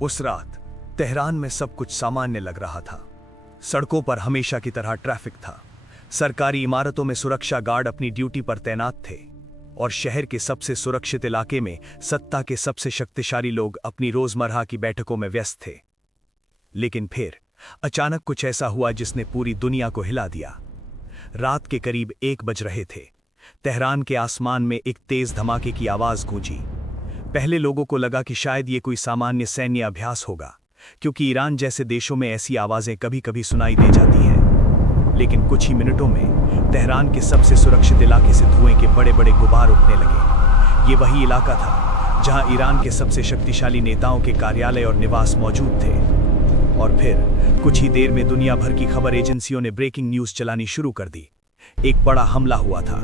उस रात तेहरान में सब कुछ सामान्य लग रहा था। सड़कों पर हमेशा की तरह ट्रैफिक था। सरकारी इमारतों में सुरक्षा गार्ड अपनी ड्यूटी पर तैनात थे और शहर के सबसे सुरक्षित इलाके में सत्ता के सबसे शक्तिशाली लोग अपनी रोजमर्रा की बैठकों में व्यस्त थे। लेकिन फिर अचानक कुछ ऐसा हुआ जिसने पूरी दुनिया को हिला दिया। रात के करीब 1 बज रहे थे। तेहरान के आसमान में एक तेज धमाके की आवाज गूंजी। पहले लोगों को लगा कि शायद ये कोई सामान्य सैन्य अभ्यास होगा, क्योंकि ईरान जैसे देशों में ऐसी आवाजें कभी कभी सुनाई दे जाती हैं। लेकिन कुछ ही मिनटों में तेहरान के सबसे सुरक्षित इलाके से धुएं के बड़े बड़े गुबार उठने लगे। ये वही इलाका था जहां ईरान के सबसे शक्तिशाली नेताओं के कार्यालय और निवास मौजूद थे। और फिर कुछ ही देर में दुनिया भर की खबर एजेंसियों ने ब्रेकिंग न्यूज चलानी शुरू कर दी। एक बड़ा हमला हुआ था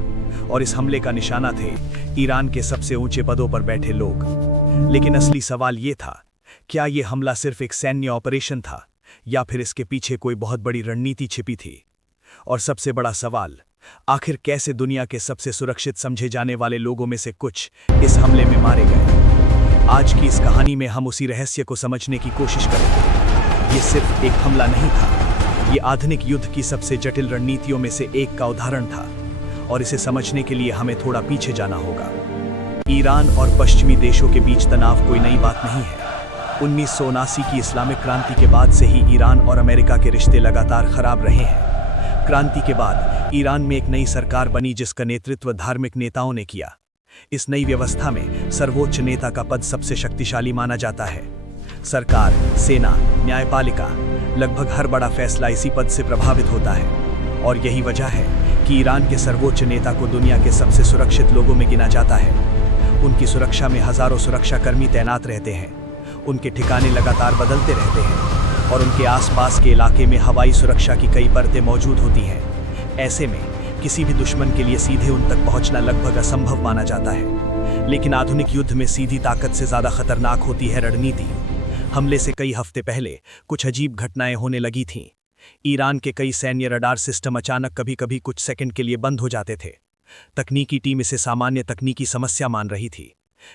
और इस हमले का निशाना थे ईरान के सबसे ऊंचे पदों पर बैठे लोग। लेकिन असली सवाल ये था, क्या ये हमला सिर्फ एक सैन्य ऑपरेशन था या फिर इसके पीछे कोई बहुत बड़ी रणनीति छिपी थी? और सबसे बड़ा सवाल, आखिर कैसे दुनिया के सबसे सुरक्षित समझे जाने वाले लोगों में से कुछ इस हमले में मारे गए? आज की इस कहानी में हम उसी रहस्य को समझने की कोशिश करेंगे। ये सिर्फ एक हमला नहीं था, ये आधुनिक युद्ध की सबसे जटिल रणनीतियों में से एक का उदाहरण था और इसे समझने के लिए हमें थोड़ा पीछे जाना होगा। ईरान और पश्चिमी देशों के बीच तनाव कोई नई बात नहीं है। 1979 की इस्लामिक क्रांति के बाद से ही ईरान और अमेरिका के रिश्ते लगातार खराब रहे हैं। क्रांति के बाद ईरान में एक नई सरकार बनी जिसका नेतृत्व धार्मिक नेताओं ने किया। इस नई व्यवस्था में सर्वोच्च नेता का पद सबसे शक्तिशाली माना जाता है। सरकार, सेना, न्यायपालिका, लगभग हर बड़ा फैसला इसी पद से प्रभावित होता है। और यही वजह है कि ईरान के सर्वोच्च नेता को दुनिया के सबसे सुरक्षित लोगों में गिना जाता है। उनकी सुरक्षा में हजारों सुरक्षाकर्मी तैनात रहते हैं। उनके ठिकाने लगातार बदलते रहते हैं और उनके आसपास के इलाके में हवाई सुरक्षा की कई परतें मौजूद होती हैं। ऐसे में किसी भी दुश्मन के लिए सीधे उन तक पहुंचना लगभग असंभव माना जाता है। लेकिन आधुनिक युद्ध में सीधी ताकत से ज्यादा खतरनाक होती है रणनीति। हमले से कई हफ्ते पहले कुछ अजीब घटनाएं होने लगी थीं। ईरान के कई सैन्य रडार सिस्टम अचानक कभी कभी कुछ सेकंड के लिए बंद हो जाते थे। तकनीकी टीम इसे सामान्य तकनीकी समस्या मान रही थी,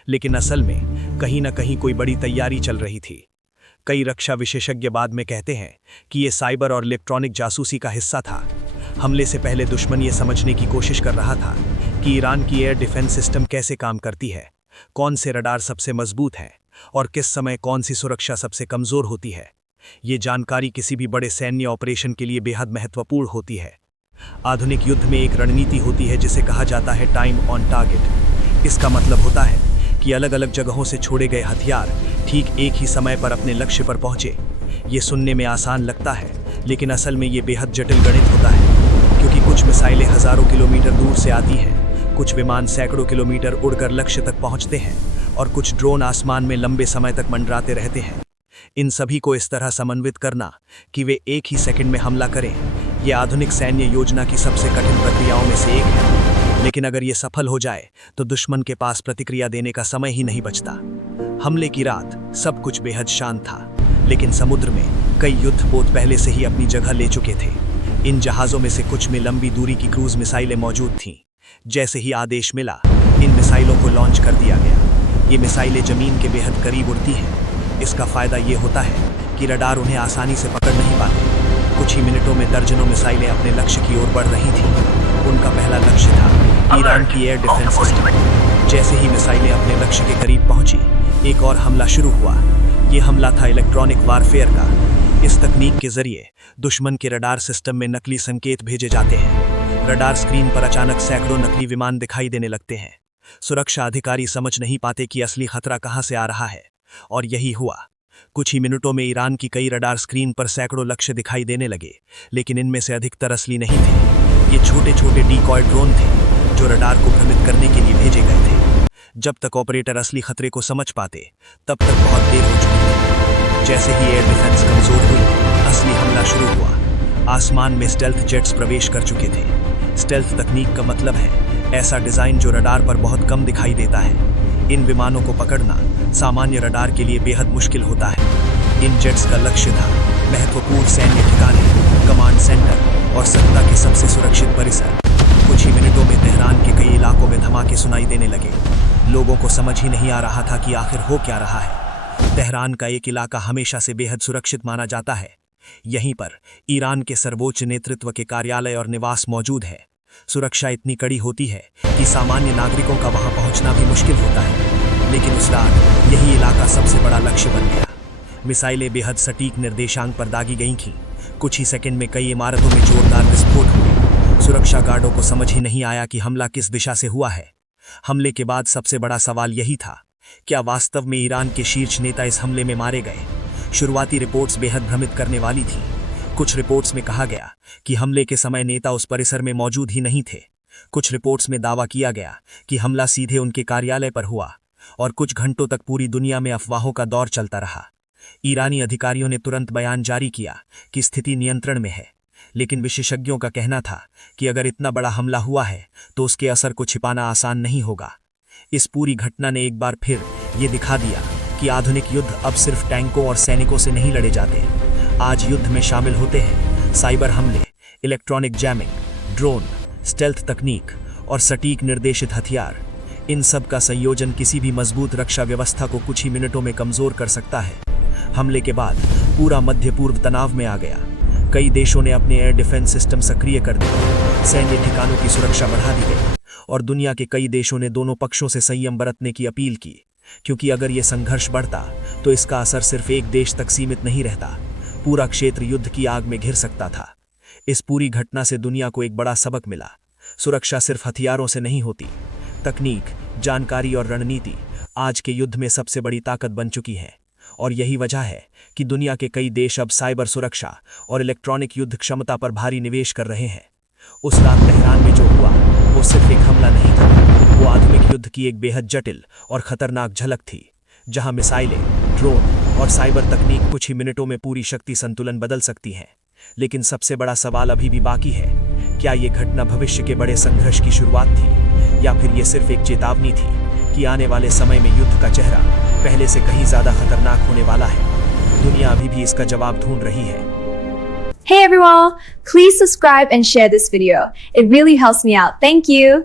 लेकिन असल में कहीं न कहीं कोई बड़ी तैयारी चल रही थी। कई रक्षा विशेषज्ञ बाद में कहते हैं कि ये साइबर और इलेक्ट्रॉनिक जासूसी का हिस्सा था। हमले से पहले दुश्मन ये समझने की कोशिश कर रहा था कि ईरान की एयर डिफेंस सिस्टम कैसे काम करती है, कौन से रडार सबसे मजबूत हैं और किस समय कौन सी सुरक्षा सबसे कमजोर होती है। ये जानकारी किसी भी बड़े सैन्य ऑपरेशन के लिए बेहद महत्वपूर्ण होती है। आधुनिक युद्ध में एक रणनीति होती है जिसे कहा जाता है टाइम ऑन टारगेट। इसका मतलब होता है कि अलग अलग जगहों से छोड़े गए हथियार ठीक एक ही समय पर अपने लक्ष्य पर पहुंचे। ये सुनने में आसान लगता है, लेकिन असल में ये बेहद जटिल गणित होता है, क्योंकि कुछ मिसाइलें हजारों किलोमीटर दूर से आती हैं, कुछ विमान सैकड़ों किलोमीटर उड़कर लक्ष्य तक पहुंचते हैं और कुछ ड्रोन आसमान में लंबे समय तक मंडराते रहते हैं। इन सभी को इस तरह समन्वित करना कि वे एक ही सेकंड में हमला करें, यह आधुनिक सैन्य योजना की सबसे कठिन प्रक्रियाओं में से एक है। लेकिन अगर ये सफल हो जाए तो दुश्मन के पास प्रतिक्रिया देने का समय ही नहीं बचता। हमले की रात सब कुछ बेहद शांत था, लेकिन समुद्र में कई युद्धपोत पहले से ही अपनी जगह ले चुके थे। इन जहाज़ों में से कुछ में लंबी दूरी की क्रूज मिसाइलें मौजूद थीं। जैसे ही आदेश मिला, इन मिसाइलों को लॉन्च कर दिया गया। ये मिसाइलें जमीन के बेहद करीब उड़ती हैं। इसका फायदा ये होता है कि रडार उन्हें आसानी से पकड़ नहीं पाते। कुछ ही मिनटों में दर्जनों मिसाइलें अपने लक्ष्य की ओर बढ़ रही थीं। उनका पहला लक्ष्य था ईरान की एयर डिफेंस सिस्टम। जैसे ही मिसाइलें अपने लक्ष्य के करीब पहुंची, एक और हमला शुरू हुआ। ये हमला था इलेक्ट्रॉनिक वारफेयर का। इस तकनीक के जरिए दुश्मन के रडार सिस्टम में नकली संकेत भेजे जाते हैं। रडार स्क्रीन पर अचानक सैकड़ों नकली विमान दिखाई देने लगते हैं। सुरक्षा अधिकारी समझ नहीं पाते कि असली खतरा कहां से आ रहा है, और यही हुआ। कुछ ही मिनटों में ईरान की कई रडार स्क्रीन पर सैकड़ों लक्ष्य दिखाई देने लगे, लेकिन इनमें से अधिकतर असली नहीं थे। ये छोटे छोटे डीकॉय ड्रोन थे जो रडार को भ्रमित करने के लिए भेजे गए थे। जब तक ऑपरेटर असली खतरे को समझ पाते, तब तक बहुत देर हो चुकी थी। जैसे ही एयर डिफेंस कमजोर हुई, असली हमला शुरू हुआ। आसमान में स्टेल्थ जेट्स प्रवेश कर चुके थे। स्टेल्थ तकनीक का मतलब है ऐसा डिजाइन जो रडार पर बहुत कम दिखाई देता है। इन विमानों को पकड़ना सामान्य रडार के लिए बेहद मुश्किल होता है। इन जेट्स का लक्ष्य था महत्वपूर्ण सैन्य ठिकाने, कमांड सेंटर और सत्ता के सबसे सुरक्षित परिसर। कुछ ही मिनटों में तेहरान के कई इलाकों में धमाके सुनाई देने लगे। लोगों को समझ ही नहीं आ रहा था कि आखिर हो क्या रहा है। तेहरान का एक इलाका हमेशा से बेहद सुरक्षित माना जाता है। यहीं पर ईरान के सर्वोच्च नेतृत्व के कार्यालय और निवास मौजूद है। सुरक्षा इतनी कड़ी होती है कि सामान्य नागरिकों का वहां पहुंचना भी मुश्किल होता है। लेकिन उस रात यही इलाका सबसे बड़ा लक्ष्य बन गया। मिसाइलें बेहद सटीक निर्देशांक पर दागी गई थीं। कुछ ही सेकंड में कई इमारतों में जोरदार विस्फोट हुए। सुरक्षा गार्डों को समझ ही नहीं आया कि हमला किस दिशा से हुआ है। हमले के बाद सबसे बड़ा सवाल यही था, क्या वास्तव में ईरान के शीर्ष नेता इस हमले में मारे गए? शुरुआती रिपोर्ट्स बेहद भ्रमित करने वाली थीं। कुछ रिपोर्ट्स में कहा गया कि हमले के समय नेता उस परिसर में मौजूद ही नहीं थे। कुछ रिपोर्ट्स में दावा किया गया कि हमला सीधे उनके कार्यालय पर हुआ, और कुछ घंटों तक पूरी दुनिया में अफवाहों का दौर चलता रहा। ईरानी अधिकारियों ने तुरंत बयान जारी किया कि स्थिति नियंत्रण में है, लेकिन विशेषज्ञों का कहना था कि अगर इतना बड़ा हमला हुआ है तो उसके असर को छिपाना आसान नहीं होगा। इस पूरी घटना ने एक बार फिर ये दिखा दिया कि आधुनिक युद्ध अब सिर्फ टैंकों और सैनिकों से नहीं लड़े जाते। आज युद्ध में शामिल होते हैं साइबर हमले, इलेक्ट्रॉनिक जैमिंग, ड्रोन, स्टेल्थ तकनीक और सटीक निर्देशित हथियार। इन सब का संयोजन किसी भी मजबूत रक्षा व्यवस्था को कुछ ही मिनटों में कमजोर कर सकता है। हमले के बाद पूरा मध्य पूर्व तनाव में आ गया। कई देशों ने अपने एयर डिफेंस सिस्टम सक्रिय कर दिए, सैन्य ठिकानों की सुरक्षा बढ़ा दी गई, और दुनिया के कई देशों ने दोनों पक्षों से संयम बरतने की अपील की, क्योंकि अगर ये संघर्ष बढ़ता तो इसका असर सिर्फ एक देश तक सीमित नहीं रहता, पूरा क्षेत्र युद्ध की आग में घिर सकता था। इस पूरी घटना से दुनिया को एक बड़ा सबक मिला। सुरक्षा सिर्फ हथियारों से नहीं होती। तकनीक, जानकारी और रणनीति आज के युद्ध में सबसे बड़ी ताकत बन चुकी है, और यही वजह है कि दुनिया के कई देश अब साइबर सुरक्षा और इलेक्ट्रॉनिक युद्ध क्षमता पर भारी निवेश कर रहे हैं। उस रात तेहरान में जो हुआ वो सिर्फ एक हमला नहीं था, वो आधुनिक युद्ध की एक बेहद जटिल और खतरनाक झलक थी, जहां मिसाइलें, ड्रोन और साइबर तकनीक कुछ ही मिनटों में पूरी शक्ति संतुलन बदल सकती हैं। लेकिन सबसे बड़ा सवाल अभी भी बाकी है, क्या ये घटना भविष्य के बड़े संघर्ष की शुरुआत थी, या फिर ये सिर्फ एक चेतावनी थी कि आने वाले समय में युद्ध का चेहरा पहले से कहीं ज्यादा खतरनाक होने वाला है? दुनिया अभी भी इसका जवाब ढूंढ रही है। Hey everyone, please subscribe and share this video. It really helps me out. Thank you.